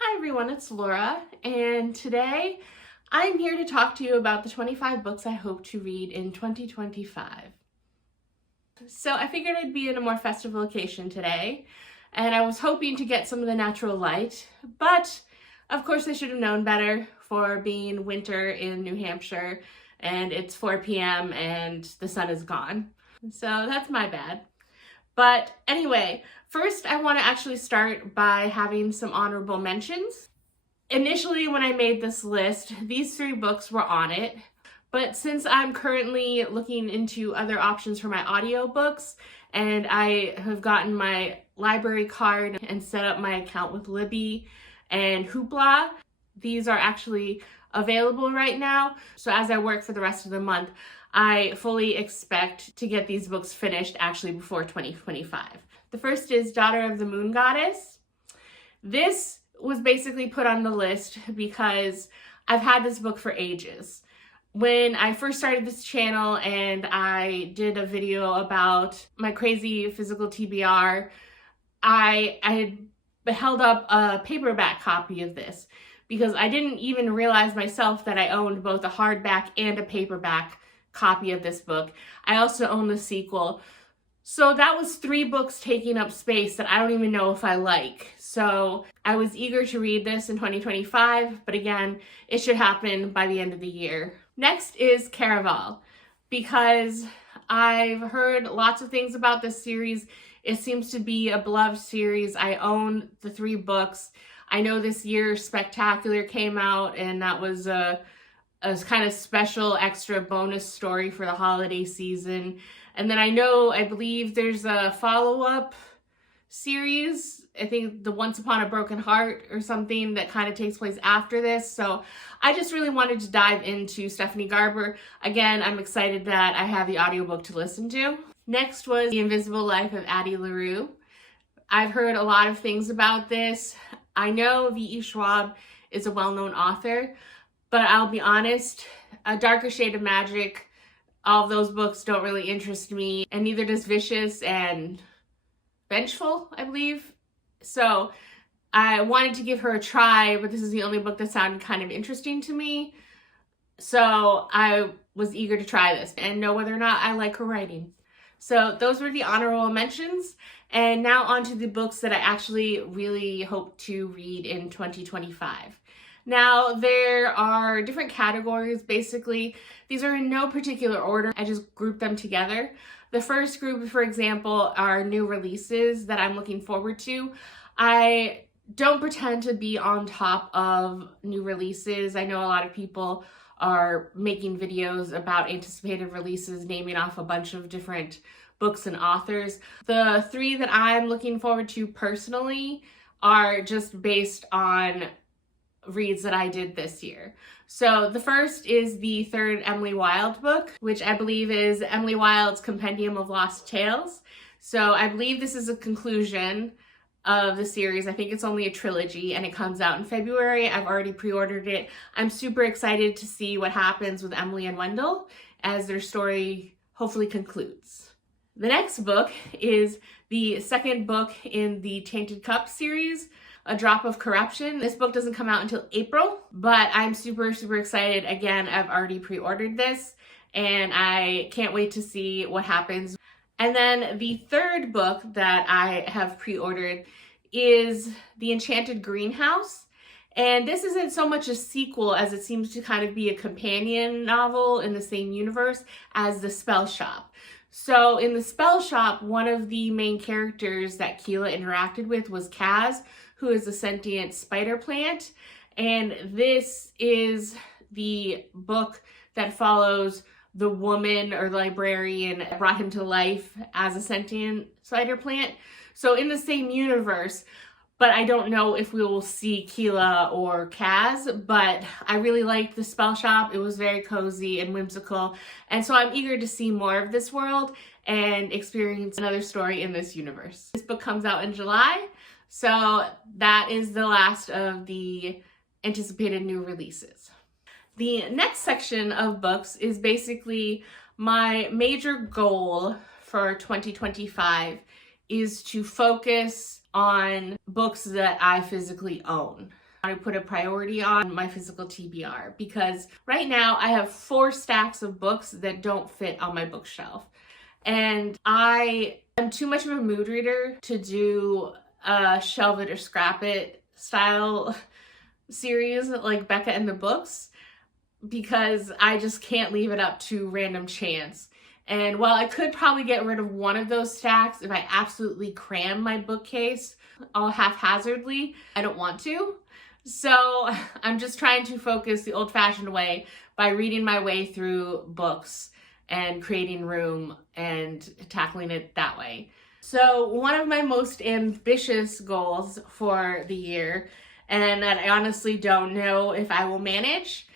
Hi everyone, it's Laura, and today I'm here to talk to you about the 25 books I hope to read in 2025. So I figured I'd be in a more festive location today, and I was hoping to get some of the natural light, but of course I should have known better for being winter in New Hampshire, and it's 4 p.m. and the sun is gone. So that's my bad. But anyway, first I want to actually start by having some honorable mentions. Initially, when I made this list, these 3 books were on it, but since I'm currently looking into other options for my audiobooks, and I have gotten my library card and set up my account with Libby and Hoopla, these are actually available right now. So as I work for the rest of the month, I fully expect to get these books finished actually before 2025. The first is Daughter of the Moon Goddess. This was basically put on the list because I've had this book for ages. When I first started this channel and I did a video about my crazy physical TBR, I had held up a paperback copy of this because I didn't even realize myself that I owned both a hardback and a paperback copy of this book. I also own the sequel. So that was 3 books taking up space that I don't even know if I like. So I was eager to read this in 2025, but again, it should happen by the end of the year. Next is Caraval, because I've heard lots of things about this series. It seems to be a beloved series. I own the 3 books. I know this year Spectacular came out, and that was a kind of special extra bonus story for the holiday season. And then I believe there's a follow-up series, I think the Once Upon a Broken Heart or something that kind of takes place after this. So I just really wanted to dive into Stephanie Garber. Again, I'm excited that I have the audiobook to listen to. Next was The Invisible Life of Addie LaRue. I've heard a lot of things about this. I know V.E. Schwab is a well-known author, but I'll be honest, A Darker Shade of Magic, all of those books don't really interest me, and neither does Vicious and Vengeful, I believe. So I wanted to give her a try, but this is the only book that sounded kind of interesting to me. So I was eager to try this and know whether or not I like her writing. So those were the honorable mentions. And now on to the books that I actually really hope to read in 2025. Now, there are different categories, basically. These are in no particular order. I just grouped them together. The first group, for example, are new releases that I'm looking forward to. I don't pretend to be on top of new releases. I know a lot of people are making videos about anticipated releases, naming off a bunch of different books and authors. The 3 that I'm looking forward to personally are just based on reads that I did this year. So the first is the 3rd Emily Wilde book, which I believe is Emily Wilde's Compendium of Lost Tales. So I believe this is a conclusion of the series. I think it's only a trilogy and it comes out in February. I've already pre-ordered it. I'm super excited to see what happens with Emily and Wendell as their story hopefully concludes. The next book is the 2nd book in the Tainted Cup series, A Drop of Corruption. This book doesn't come out until April, but I'm super excited. Again, I've already pre-ordered this and I can't wait to see what happens. And then the 3rd book that I have pre-ordered is The Enchanted Greenhouse. And this isn't so much a sequel as it seems to kind of be a companion novel in the same universe as The Spell Shop. So in The Spell Shop, one of the main characters that Keela interacted with was Kaz, who is a sentient spider plant. And this is the book that follows the woman or librarian that brought him to life as a sentient spider plant. So in the same universe, but I don't know if we will see Keela or Kaz, but I really liked The Spell Shop. It was very cozy and whimsical. And so I'm eager to see more of this world and experience another story in this universe. This book comes out in July. So that is the last of the anticipated new releases. The next section of books is basically my major goal for 2025 is to focus on books that I physically own. I put a priority on my physical TBR, because right now I have 4 stacks of books that don't fit on my bookshelf. And I am too much of a mood reader to do a shelve it or scrap it style series like Becca and the Books, because I just can't leave it up to random chance. And while I could probably get rid of one of those stacks if I absolutely cram my bookcase all haphazardly, I don't want to. So I'm just trying to focus the old-fashioned way by reading my way through books and creating room and tackling it that way. So one of my most ambitious goals for the year, and that I honestly don't know if I will manage,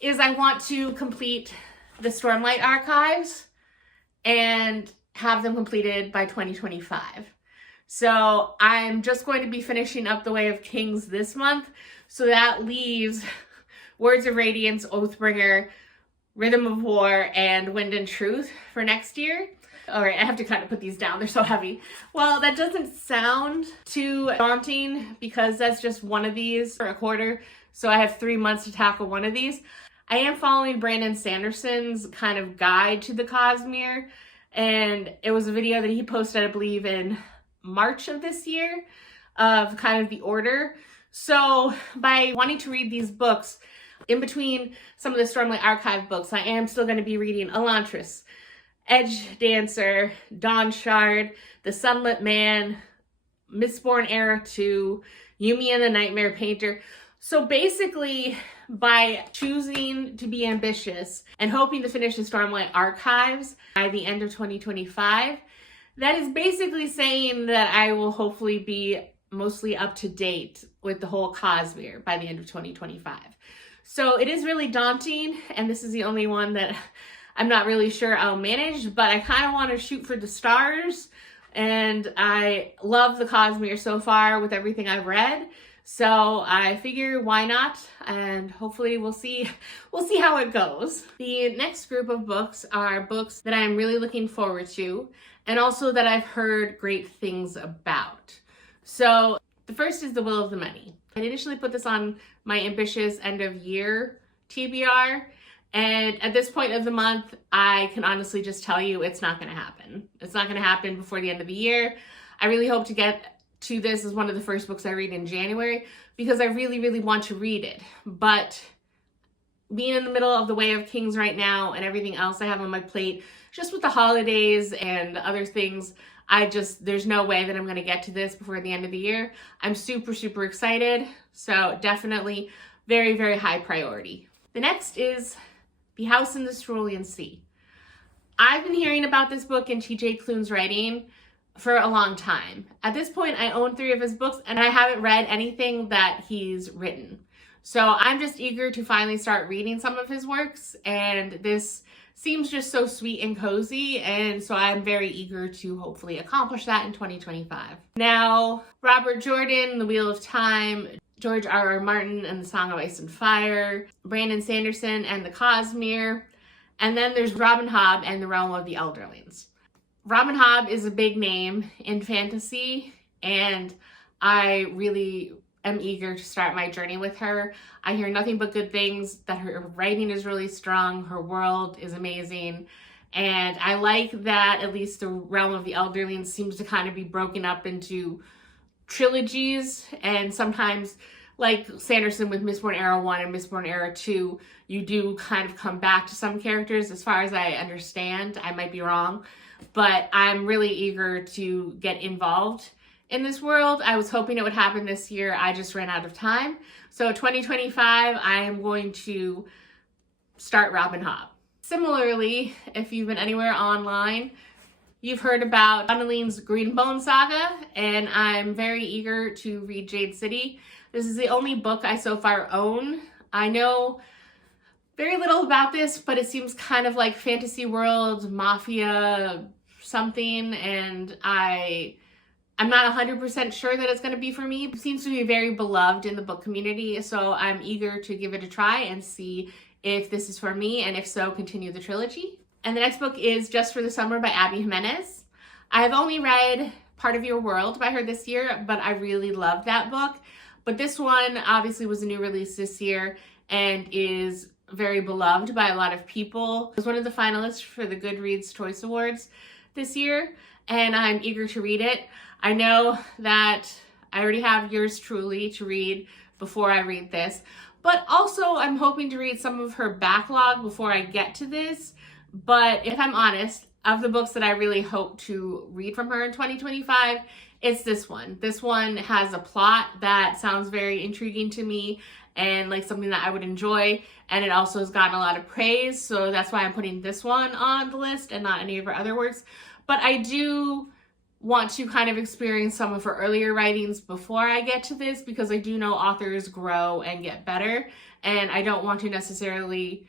is I want to complete the Stormlight archives and have them completed by 2025. So I'm just going to be finishing up The Way of Kings this month. So that leaves Words of Radiance, Oathbringer, Rhythm of War, and Wind and Truth for next year. All right, I have to kind of put these down. They're so heavy. Well, that doesn't sound too daunting because that's just one of these for a quarter. So I have 3 months to tackle one of these. I am following Brandon Sanderson's kind of guide to the Cosmere. And it was a video that he posted, I believe, in March of this year, of kind of the order. So by wanting to read these books, in between some of the Stormlight Archive books, I am still going to be reading Elantris, Edge Dancer, Dawn Shard, The Sunlit Man, Mistborn Era 2, Yumi and the Nightmare Painter. So basically, by choosing to be ambitious and hoping to finish the Stormlight Archives by the end of 2025, that is basically saying that I will hopefully be mostly up to date with the whole Cosmere by the end of 2025. So it is really daunting, and this is the only one that I'm not really sure I'll manage, but I kind of want to shoot for the stars, and I love the Cosmere so far with everything I've read. So I figure why not, and hopefully we'll see how it goes. The next group of books are books that I'm really looking forward to, and also that I've heard great things about. So the first is The Will of the Many. I initially put this on my ambitious end of year TBR, and at this point of the month, I can honestly just tell you it's not going to happen. It's not going to happen before the end of the year. I really hope to get to this as one of the first books I read in January, because I really, really want to read it. But being in the middle of The Way of Kings right now and everything else I have on my plate, just with the holidays and other things, there's no way that I'm going to get to this before the end of the year. I'm super, super excited. So definitely very, very high priority. The next is The House in the Cerulean Sea. I've been hearing about this book in TJ Klune's writing for a long time. At this point, I own 3 of his books, and I haven't read anything that he's written. So I'm just eager to finally start reading some of his works, and this seems just so sweet and cozy, and so I'm very eager to hopefully accomplish that in 2025. Now, Robert Jordan, The Wheel of Time, George R.R. Martin and The Song of Ice and Fire, Brandon Sanderson and The Cosmere, and then there's Robin Hobb and The Realm of the Elderlings. Robin Hobb is a big name in fantasy, and I really am eager to start my journey with her. I hear nothing but good things, that her writing is really strong, her world is amazing, and I like that at least The Realm of the Elderlings seems to kind of be broken up into trilogies, and sometimes, like Sanderson with Mistborn Era 1 and Mistborn Era 2, you do kind of come back to some characters, as far as I understand. I might be wrong, but I'm really eager to get involved in this world. I was hoping it would happen this year. I just ran out of time. So 2025, I am going to start Robin Hobb. Similarly, if you've been anywhere online, you've heard about Annaline's Green Bone Saga, and I'm very eager to read Jade City. This is the only book I so far own. I know very little about this, but it seems kind of like fantasy world, mafia, something, and I'm not 100% sure that it's going to be for me. It seems to be very beloved in the book community, so I'm eager to give it a try and see if this is for me, and if so, continue the trilogy. And the next book is Just for the Summer by Abby Jimenez. I've only read Part of Your World by her this year, but I really loved that book. But this one obviously was a new release this year and is very beloved by a lot of people. It was one of the finalists for the Goodreads Choice Awards this year, and I'm eager to read it. I know that I already have yours truly to read before I read this, but also I'm hoping to read some of her backlog before I get to this. But if I'm honest, of the books that I really hope to read from her in 2025, it's this one. This one has a plot that sounds very intriguing to me and like something that I would enjoy, and it also has gotten a lot of praise, so that's why I'm putting this one on the list and not any of her other works. But I do want to kind of experience some of her earlier writings before I get to this, because I do know authors grow and get better, and I don't want to necessarily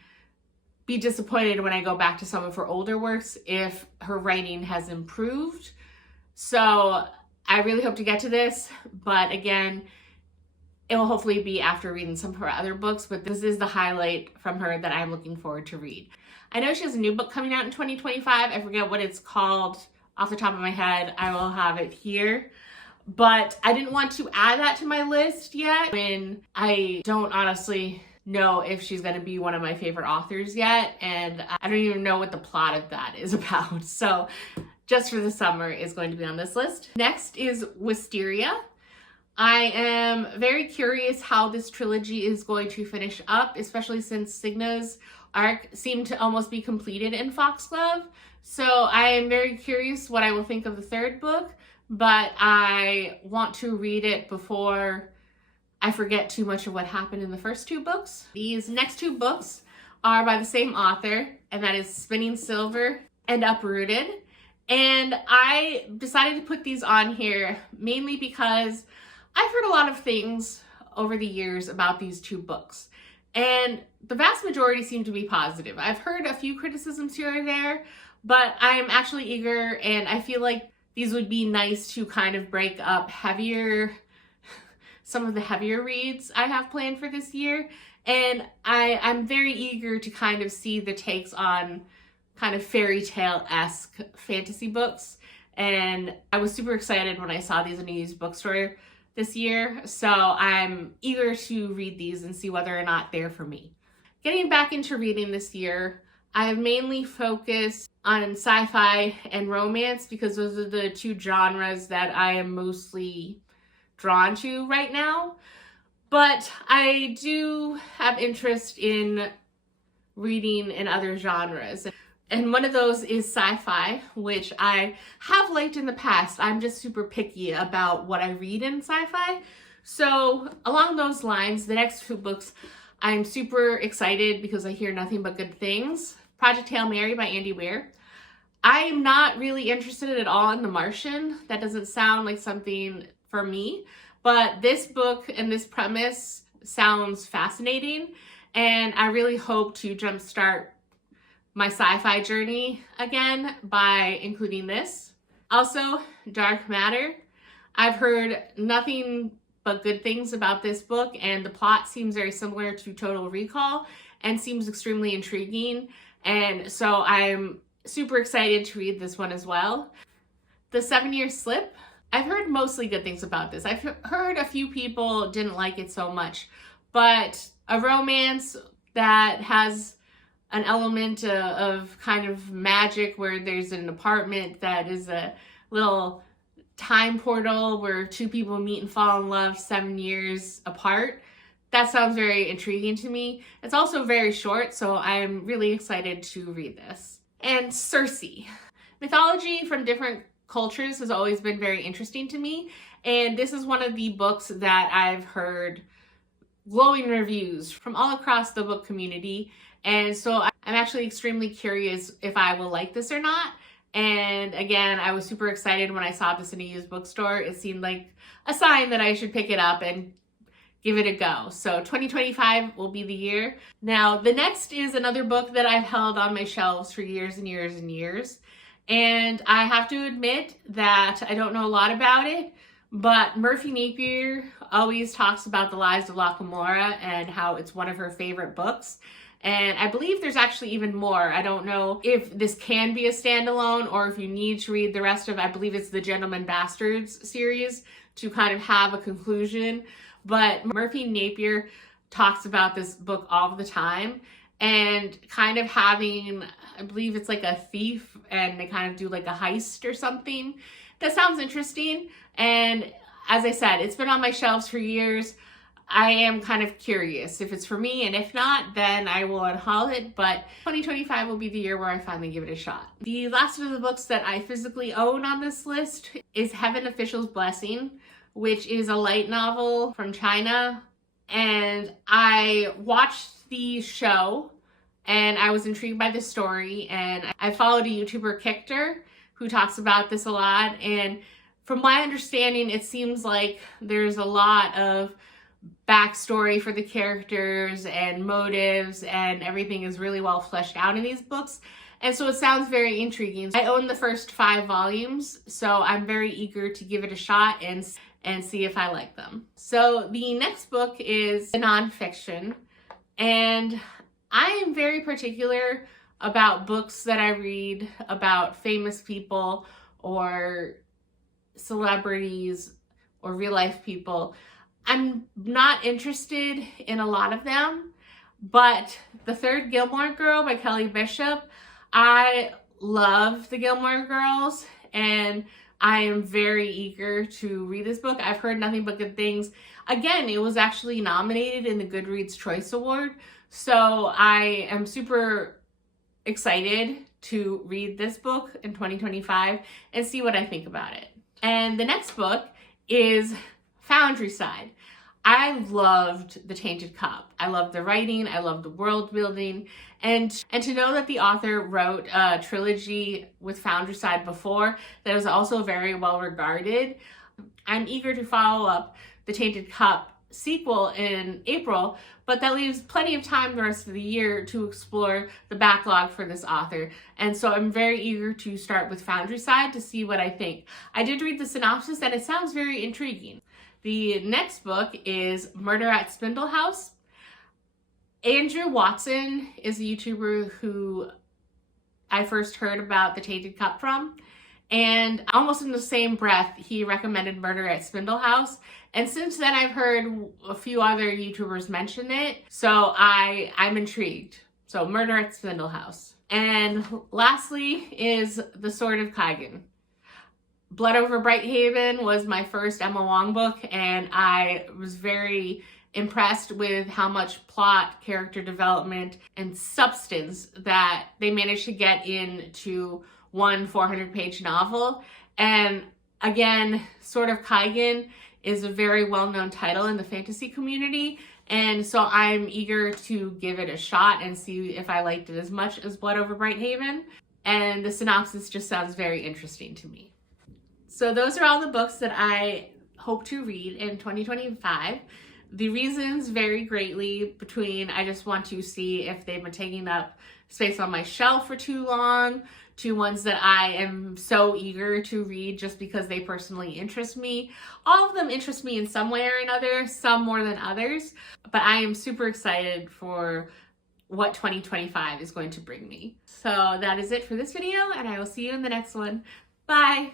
be disappointed when I go back to some of her older works if her writing has improved. So I really hope to get to this, but again, it will hopefully be after reading some of her other books, but this is the highlight from her that I'm looking forward to read. I know she has a new book coming out in 2025. I forget what it's called off the top of my head. I will have it here. But I didn't want to add that to my list yet when I don't honestly know if she's going to be one of my favorite authors yet, and I don't even know what the plot of that is about. So Just for the Summer is going to be on this list. Next is Wisteria. I am very curious how this trilogy is going to finish up, especially since Signa's arc seemed to almost be completed in Foxglove. So I am very curious what I will think of the third book, but I want to read it before I forget too much of what happened in the first two books. These next two books are by the same author, and that is Spinning Silver and Uprooted. And I decided to put these on here mainly because I've heard a lot of things over the years about these two books, and the vast majority seem to be positive. I've heard a few criticisms here or there, but I'm actually eager, and I feel like these would be nice to kind of break up some of the heavier reads I have planned for this year. And I'm very eager to kind of see the takes on kind of fairy tale-esque fantasy books. And I was super excited when I saw these in a used bookstore this year, so I'm eager to read these and see whether or not they're for me. Getting back into reading this year, I have mainly focused on sci-fi and romance because those are the two genres that I am mostly drawn to right now. But I do have interest in reading in other genres. And one of those is sci-fi, which I have liked in the past. I'm just super picky about what I read in sci-fi. So along those lines, the next two books, I'm super excited because I hear nothing but good things. Project Hail Mary by Andy Weir. I'm not really interested at all in The Martian. That doesn't sound like something for me. But this book and this premise sounds fascinating. And I really hope to jumpstart my sci-fi journey again by including this. Also, Dark Matter. I've heard nothing but good things about this book, and the plot seems very similar to Total Recall and seems extremely intriguing. And so I'm super excited to read this one as well. The 7-Year Slip. I've heard mostly good things about this. I've heard a few people didn't like it so much, but a romance that has an element of kind of magic where there's an apartment that is a little time portal where two people meet and fall in love 7 years apart. That sounds very intriguing to me. It's also very short, so I'm really excited to read this. And Circe. Mythology from different cultures has always been very interesting to me, and this is one of the books that I've heard glowing reviews from all across the book community. And so I'm actually extremely curious if I will like this or not. And again, I was super excited when I saw this in a used bookstore. It seemed like a sign that I should pick it up and give it a go. So 2025 will be the year. Now, the next is another book that I've held on my shelves for years and years and years. And I have to admit that I don't know a lot about it, but Murphy Napier always talks about The Lives of Locke-Lamora and how it's one of her favorite books. And I believe there's actually even more. I don't know if this can be a standalone or if you need to read the rest of, I believe it's the Gentleman Bastards series to kind of have a conclusion. but Murphy Napier talks about this book all the time, and kind of having, I believe it's like a thief and they kind of do like a heist or something. That sounds interesting, and as I said, it's been on my shelves for years. I am kind of curious if it's for me, and if not, then I will unhaul it, but 2025 will be the year where I finally give it a shot. The last of the books that I physically own on this list is Heaven Official's Blessing, which is a light novel from China, and I watched the show and I was intrigued by the story, and I followed a YouTuber, Kictor, who talks about this a lot, and from my understanding, it seems like there's a lot of backstory for the characters and motives, and everything is really well fleshed out in these books. And so it sounds very intriguing. I own the first 5 volumes, so I'm very eager to give it a shot and see if I like them. So the next book is a nonfiction, and I am very particular about books that I read about famous people or celebrities or real life people. I'm not interested in a lot of them, but The Third Gilmore Girl by Kelly Bishop, I love the Gilmore Girls, and I am very eager to read this book. I've heard nothing but good things. Again, it was actually nominated in the Goodreads Choice Award, so I am super excited to read this book in 2025 and see what I think about it. And the next book is Foundryside. I loved The Tainted Cup. I loved the writing, I loved the world building, and to know that the author wrote a trilogy with Foundryside before that was also very well regarded. I'm eager to follow up The Tainted Cup sequel in April, but that leaves plenty of time the rest of the year to explore the backlog for this author. And so I'm very eager to start with Foundryside to see what I think. I did read the synopsis and it sounds very intriguing. The next book is Murder at Spindle House. Andrew Watson is a YouTuber who I first heard about The Tainted Cup from, and almost in the same breath, he recommended Murder at Spindle House. And since then, I've heard a few other YouTubers mention it, so I'm intrigued. So Murder at Spindle House. And lastly is The Sword of Kaigan. Blood Over Brighthaven was my first Emma Wong book, and I was very impressed with how much plot, character development, and substance that they managed to get into one 400-page novel. And again, Sword of Kaigan is a very well-known title in the fantasy community, and so I'm eager to give it a shot and see if I liked it as much as Blood Over Brighthaven. And the synopsis just sounds very interesting to me. So those are all the books that I hope to read in 2025. The reasons vary greatly between I just want to see if they've been taking up space on my shelf for too long, to ones that I am so eager to read just because they personally interest me. All of them interest me in some way or another, some more than others, but I am super excited for what 2025 is going to bring me. So that is it for this video, and I will see you in the next one. Bye!